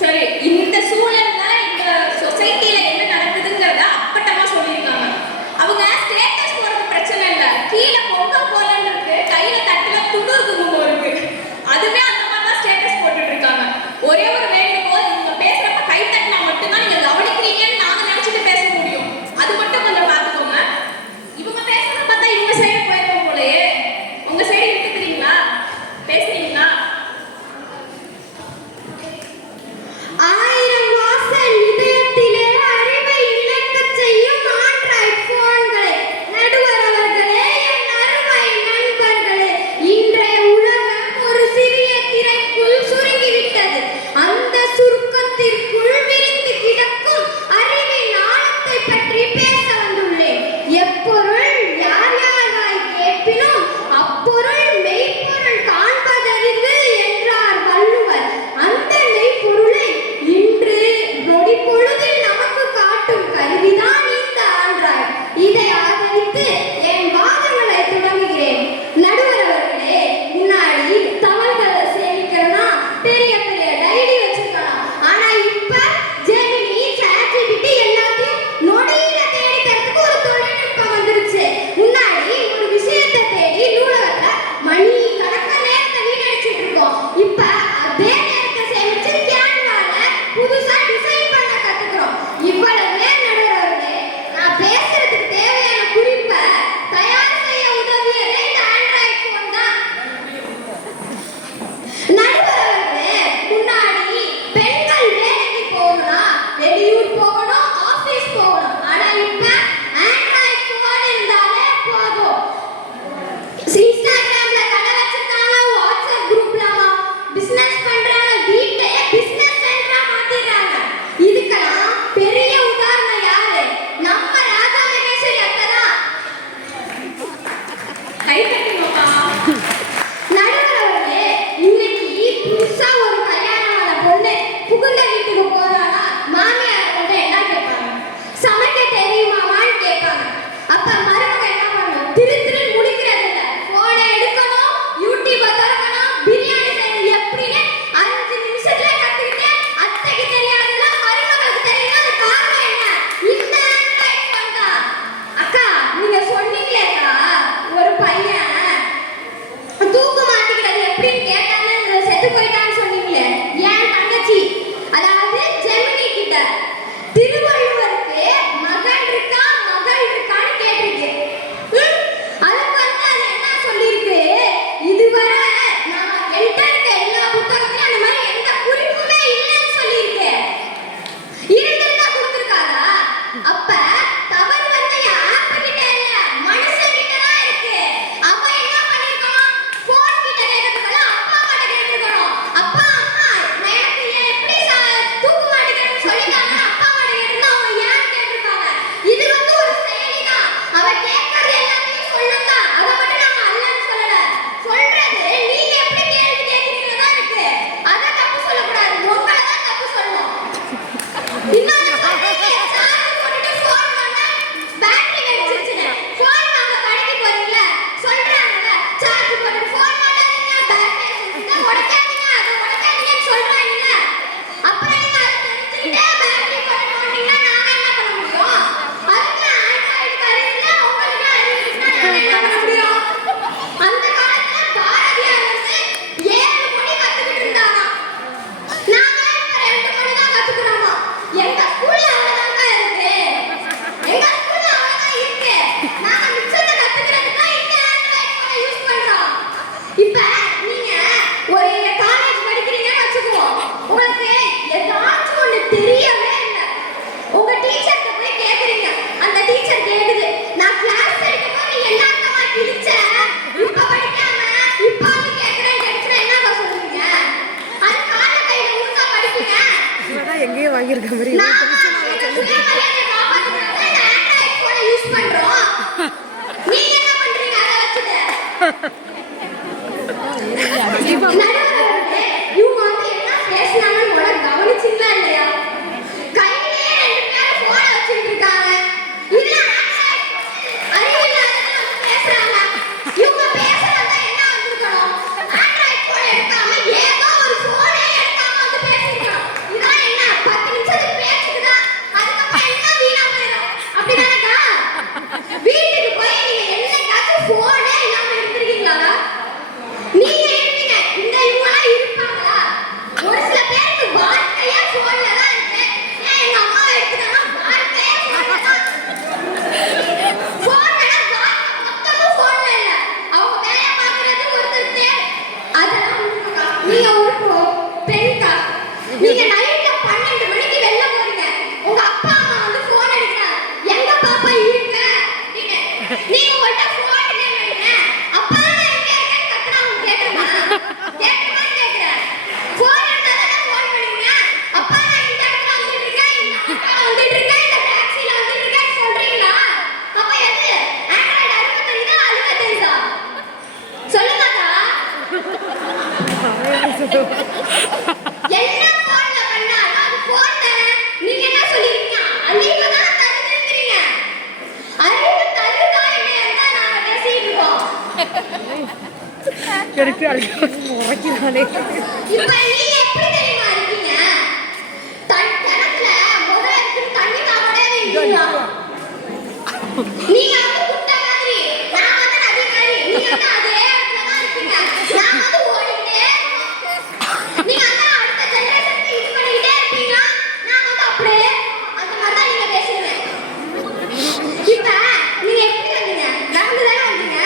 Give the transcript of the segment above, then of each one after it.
சரி, இந்த சூழல்ல இந்த சொசைட்டில என்ன நடக்குதுங்கிறத அப்பட்டமா சொல்லியிருக்காங்க. அவங்க ஸ்டேட்டஸ் போறது பிரச்சனை இல்ல, கீழே பொங்கல் போலன்னு இருக்கு, கையில தட்டுல துண்ணூறு குங்குமம் இருக்கு, அதுவே அந்த மாதிரி தான் ஸ்டேட்டஸ் போட்டுட்டு இருக்காங்க. ஒரே ஒரு வேண்டுகோள், நீங்க பேசுறப்ப கை தட்டினா மட்டும்தான் நீங்க கவனிக்கிறீங்கன்னு நாங்க நினைச்சிட்டு பேச முடியும். அது மட்டும் கொஞ்சம் பார்த்துக்கோங்க. இவங்க பேசுறத பார்த்தா இவங்க சைடு போயிருவோம் போலயே. உங்க சைடு எடுத்துக்கிறீங்களா? பேசுறீங்களா? வாங்கியிருக்க மாதிரி நீங்க நைட்ல 12 மணிக்கு வெளில போறீங்க. உங்க அப்பா அம்மா வந்து போன் அடிக்கிறாங்க. எங்க பாப்பா இருக்க? நீங்க உங்கள்ட்ட போன் இல்லைன்னு அப்பா நான் எங்க இருக்கேன்னு கத்துனா உங்களுக்கு கேக்குமா? கேக்குமான்னு கேக்குறேன். போன் இருந்தா தானே போன் பண்ணுவீங்க. அப்பா நான் இந்த இடத்துல வந்துட்டு இருக்கேன், இந்த ஆட்டோல வந்துட்டு இருக்கேன், இந்த டாக்ஸில வந்துட்டு இருக்கேன்னு சொல்றீங்களா? அப்ப எது? ஆண்ட்ராய்டு 63 63 சொல்லுங்கக்கா. என்ன போன்ல பண்ணாலும் அது போன் தானே. நீங்க என்ன சொல்லிருக்கீங்க? அறிவு தான் தருதுங்கறீங்க. அறிவு தருதா இல்லையா நாங்க பேசிட்டு இருக்கோம். எனக்கு உரைக்கிறானே. இப்ப நீங்க எப்படி தெரியுமா இருக்கீங்க? கிணத்துல முதல்ல இருக்கு தண்ணி தானே இருக்கீங்களா? நீங்க வந்து குட்டை மாதிரி, நான் வந்து நதி மாதிரி. நீங்க வந்து அதே இடத்துல தான் இருக்கீங்க. நான் வந்து ஓடிட்டே இருக்கேன். நீங்க வந்து அடுத்த ஜெனரேஷனுக்கு இது பண்ணிக்கிட்டே இருப்பீங்களா? நான் வந்து அப்படியே அந்த மாதிரி தான் நீங்க பேசுறீங்க. இப்ப நீங்க எப்படி வந்தீங்க? நடந்து தானே வந்தீங்க.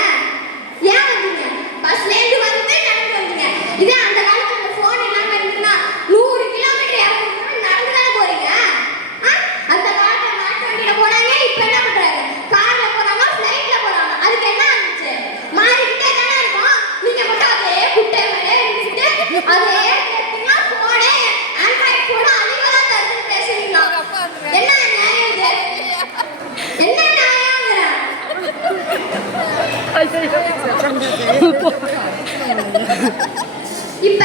ஏன் வந்தீங்க? பஸ்ல இருந்து வந்து நடந்து வந்தீங்க. இதே அந்த காலத்துல இந்த போன் இல்லாம இருந்துன்னா 100 கிலோமீட்டர் 200 கிலோமீட்டர் நடந்து தானே போறீங்க. அந்த காலத்துல மாட்டு வண்டியில போனாங்க. இப்ப என்ன பண்றாங்க? கார்ல போறாங்க, ஃளைட்ல போறாங்க. அதுக்கு என்ன ஆச்சு? மாறிக்கிட்டே தானே இருக்கும். நீங்க மட்டும் அதே குட்டை மேலே இருந்துட்டு அதே கேட்டீங்கன்னா போனே ஆண்ட்ராய்டு போன அழிவதான் தருதுன்னு பேசுறீங்களா? என்ன நியாயம் இது? என்ன நியாயம்ங்கிற? இப்ப